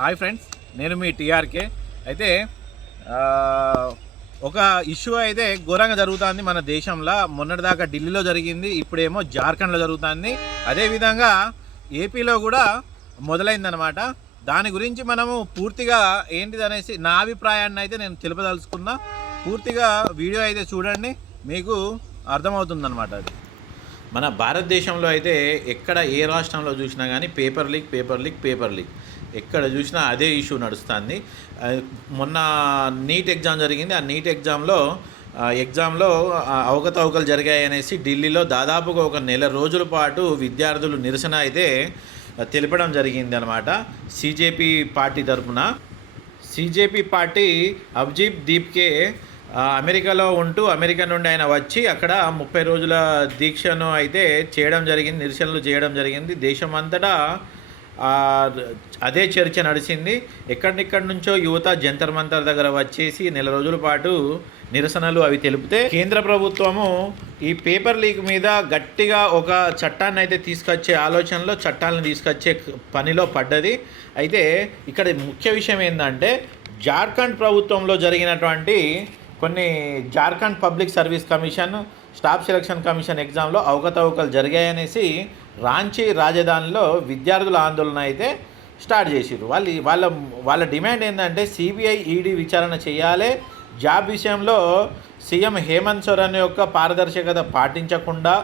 Hi friends, నేను మీ TRK. అయితే ఒక ఇష్యూ అయితే ఘోరంగా జరుగుతుంది మన దేశంలో. మొన్నటిదాకా ఢిల్లీలో జరిగింది, ఇప్పుడేమో జార్ఖండ్లో జరుగుతుంది. అదేవిధంగా ఏపీలో కూడా మొదలైందనమాట. దాని గురించి మనము పూర్తిగా ఏంటిదనేసి నా అభిప్రాయాన్ని అయితే నేను తెలుపదలుచుకున్నా. పూర్తిగా వీడియో అయితే చూడండి, మీకు అర్థమవుతుందన్నమాట. అది మన భారతదేశంలో అయితే ఎక్కడ ఏ రాష్ట్రంలో చూసినా కానీ పేపర్ లీక్ ఎక్కడ చూసినా అదే ఇష్యూ నడుస్తుంది. మొన్న నీట్ ఎగ్జామ్ జరిగింది. ఆ నీట్ ఎగ్జామ్లో అవకతవకలు జరిగాయి అనేసి ఢిల్లీలో దాదాపుగా ఒక నెల రోజుల పాటు విద్యార్థులు నిరసన అయితే తెలపడం జరిగింది అనమాట. సిజేపీ పార్టీ తరఫున సిజేపీ పార్టీ అభిజిత్ దీప్కే అమెరికాలో ఉంటూ అమెరికా నుండి ఆయన వచ్చి అక్కడ 30 రోజుల దీక్షను అయితే చేయడం జరిగింది, నిరసనలు చేయడం జరిగింది. దేశమంతటా అదే చర్చ నడిచింది. ఎక్కడిక్కడి నుంచో యువత జంతర్ మంతర్ దగ్గర వచ్చేసి నెల రోజుల పాటు నిరసనలు అవి తెలిపితే కేంద్ర ప్రభుత్వము ఈ పేపర్ లీక్ మీద గట్టిగా ఒక చట్టాన్ని అయితే తీసుకొచ్చే ఆలోచనలో చట్టాలను తీసుకొచ్చే పనిలో పడ్డది. అయితే ఇక్కడ ముఖ్య విషయం ఏంటంటే జార్ఖండ్ ప్రభుత్వంలో జరిగినటువంటి కొన్ని Jharkhand public service commission, staff selection commission ఎగ్జామ్లో అవకతవకలు జరిగాయనేసి రాంచీ రాజధానిలో విద్యార్థుల ఆందోళన అయితే స్టార్ట్ చేసిర్రు. వాళ్ళ డిమాండ్ ఏంటంటే సిబిఐ ఈడీ విచారణ చేయాలి, జాబ్ విషయంలో సీఎం హేమంత్ సోరెన్ యొక్క పారదర్శకత పాటించకుండా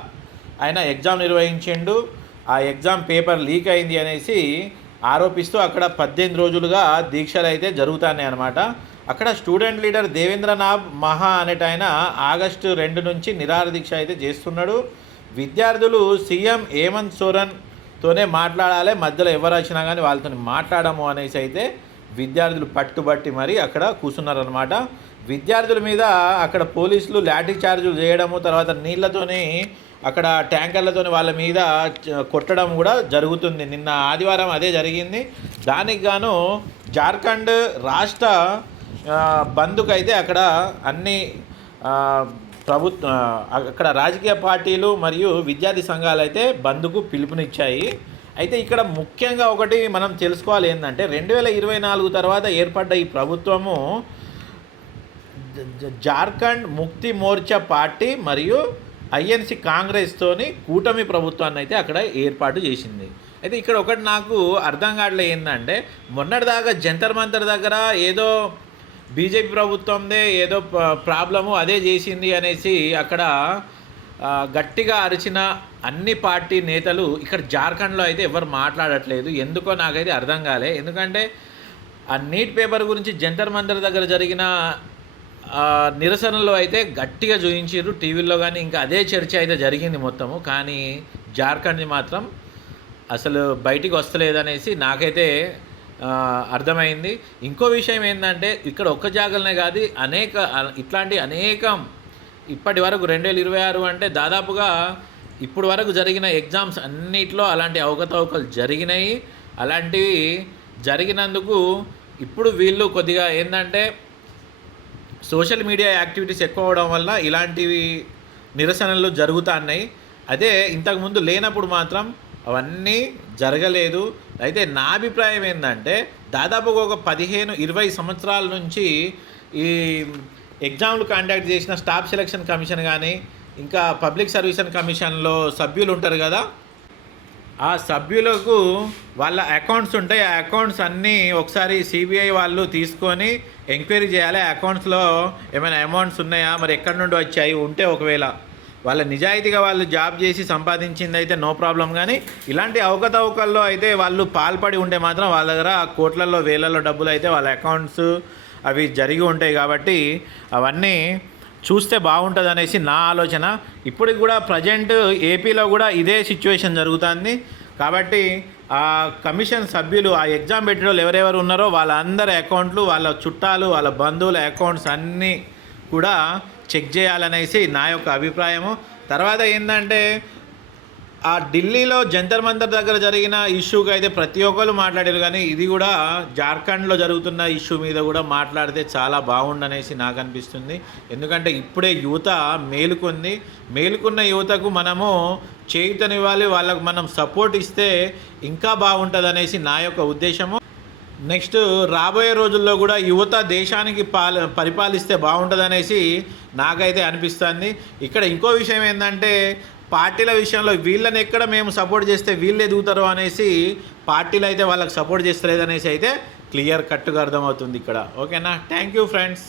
ఆయన ఎగ్జామ్ నిర్వహించిండు, ఆ ఎగ్జామ్ పేపర్ లీక్ అయింది అనేసి ఆరోపిస్తూ అక్కడ 18 రోజులుగా దీక్షలు అయితే జరుగుతున్నాయి అన్నమాట. అక్కడ స్టూడెంట్ లీడర్ దేవేంద్రనాథ్ మహా అనేటైన ఆగస్టు 2 నుంచి నిరాహార దీక్ష అయితే చేస్తున్నాడు. విద్యార్థులు సీఎం హేమంత్ సోరెన్తోనే మాట్లాడాలి, మధ్యలో ఎవరు వచ్చినా కానీ వాళ్ళతో మాట్లాడము అనేసి అయితే విద్యార్థులు పట్టుబట్టి మరి అక్కడ కూర్చున్నారనమాట. విద్యార్థుల మీద అక్కడ పోలీసులు లాఠీ చార్జులు చేయడము, తర్వాత నీళ్లతోని అక్కడ ట్యాంకర్లతోని వాళ్ళ మీద కొట్టడం కూడా జరుగుతుంది. నిన్న ఆదివారం అదే జరిగింది. దానికి గాను జార్ఖండ్ రాష్ట్ర బంద్కు అయితే అక్కడ అన్ని అక్కడ రాజకీయ పార్టీలు మరియు విద్యార్థి సంఘాలు అయితే బంద్కు పిలుపునిచ్చాయి. అయితే ఇక్కడ ముఖ్యంగా ఒకటి మనం తెలుసుకోవాలి ఏంటంటే 2024 తర్వాత ఏర్పడ్డ ఈ ప్రభుత్వము జార్ఖండ్ ముక్తి మోర్చా పార్టీ మరియు ఐఎన్సి కాంగ్రెస్తోని కూటమి ప్రభుత్వాన్ని అయితే అక్కడ ఏర్పాటు చేసింది. అయితే ఇక్కడ ఒకటి నాకు అర్థం కావట్లేదు ఏంటంటే మొన్నటిదాకా జంతర్ మంతర్ దగ్గర ఏదో బీజేపీ ప్రభుత్వందే ఏదో ప్రాబ్లము అదే చేసింది అనేసి అక్కడ గట్టిగా అరిచిన అన్ని పార్టీ నేతలు ఇక్కడ జార్ఖండ్లో అయితే ఎవరు మాట్లాడట్లేదు. ఎందుకో నాకైతే అర్థం కాలే. ఎందుకంటే ఆ నీట్ పేపర్ గురించి జంతర్ మంతర్ దగ్గర జరిగిన నిరసనలో అయితే గట్టిగా చూయించారు టీవీల్లో, కానీ ఇంకా అదే చర్చ అయితే జరిగింది మొత్తము. కానీ జార్ఖండ్ని మాత్రం అసలు బయటికి వస్తలేదనేసి నాకైతే అర్థమైంది. ఇంకో విషయం ఏంటంటే ఇక్కడ ఒక్క జాగలనే కాదు, ఇట్లాంటి అనేకం ఇప్పటి వరకు 2026 అంటే దాదాపుగా ఇప్పుడు వరకు జరిగిన ఎగ్జామ్స్ అన్నిట్లో అలాంటి అవకతవకలు జరిగినాయి. అలాంటివి జరిగినందుకు ఇప్పుడు వీళ్ళు కొద్దిగా ఏంటంటే సోషల్ మీడియా యాక్టివిటీస్ ఎక్కువ అవడం వల్ల ఇలాంటివి నిరసనలు జరుగుతున్నాయి. అదే ఇంతకుముందు లేనప్పుడు మాత్రం అవన్నీ జరగలేదు. అయితే నా అభిప్రాయం ఏంటంటే దాదాపుగా ఒక 15-20 సంవత్సరాల నుంచి ఈ ఎగ్జామ్లు కండక్ట్ చేసిన స్టాఫ్ సెలక్షన్ కమిషన్ కానీ ఇంకా పబ్లిక్ సర్వీస్ కమిషన్లో సభ్యులు ఉంటారు కదా, ఆ సభ్యులకు వాళ్ళ అకౌంట్స్ ఉంటాయి. ఆ అకౌంట్స్ అన్నీ ఒకసారి సిబిఐ వాళ్ళు తీసుకొని ఎంక్వైరీ చేయాలి. అకౌంట్స్లో ఏమైనా అమౌంట్స్ ఉన్నాయా, మరి ఎక్కడి నుండి వచ్చాయి, ఉంటే ఒకవేళ వాళ్ళ నిజాయితీగా వాళ్ళు జాబ్ చేసి సంపాదించింది అయితే నో ప్రాబ్లం. కానీ ఇలాంటి అవకతవకల్లో అయితే వాళ్ళు పాల్పడి ఉంటే మాత్రం వాళ్ళ దగ్గర కోట్లలో వేలలో డబ్బులు అయితే వాళ్ళ అకౌంట్స్ అవి జరిగి ఉంటాయి. కాబట్టి అవన్నీ చూస్తే బాగుంటుంది అనేసి నా ఆలోచన. ఇప్పటికి కూడా ప్రజెంట్ ఏపీలో కూడా ఇదే సిచ్యువేషన్ జరుగుతుంది. కాబట్టి ఆ కమిషన్ సభ్యులు ఆ ఎగ్జామ్ పెట్టే వాళ్ళు ఎవరెవరు ఉన్నారో వాళ్ళందరి అకౌంట్లు, వాళ్ళ చుట్టాలు, వాళ్ళ బంధువుల అకౌంట్స్ అన్నీ కూడా చెక్ చేయాలనేసి నా యొక్క అభిప్రాయము. తర్వాత ఏంటంటే ఆ ఢిల్లీలో జంతర్ మంతర్ దగ్గర జరిగిన ఇష్యూకి అయితే ప్రతి ఒక్కరు మాట్లాడారు, కానీ ఇది కూడా జార్ఖండ్లో జరుగుతున్న ఇష్యూ మీద కూడా మాట్లాడితే చాలా బాగుండనేసి నాకు అనిపిస్తుంది. ఎందుకంటే ఇప్పుడే యువత మేలుకున్న యువతకు మనము చేయూతనివ్వాలి, వాళ్ళకు మనం సపోర్ట్ ఇస్తే ఇంకా బాగుంటుంది అనేసి నా యొక్క ఉద్దేశము. నెక్స్ట్ రాబోయే రోజుల్లో కూడా యువత దేశానికి పరిపాలిస్తే బాగుంటుందనేసి నాకైతే అనిపిస్తుంది. ఇక్కడ ఇంకో విషయం ఏంటంటే పార్టీల విషయంలో వీళ్ళని ఎక్కడ మేము సపోర్ట్ చేస్తే వీళ్ళు ఎదుగుతారు అనేసి పార్టీలు అయితే వాళ్ళకి సపోర్ట్ చేస్తలేదనేసి అయితే క్లియర్ కట్గా అర్థమవుతుంది ఇక్కడ. ఓకేనా? Thank you friends.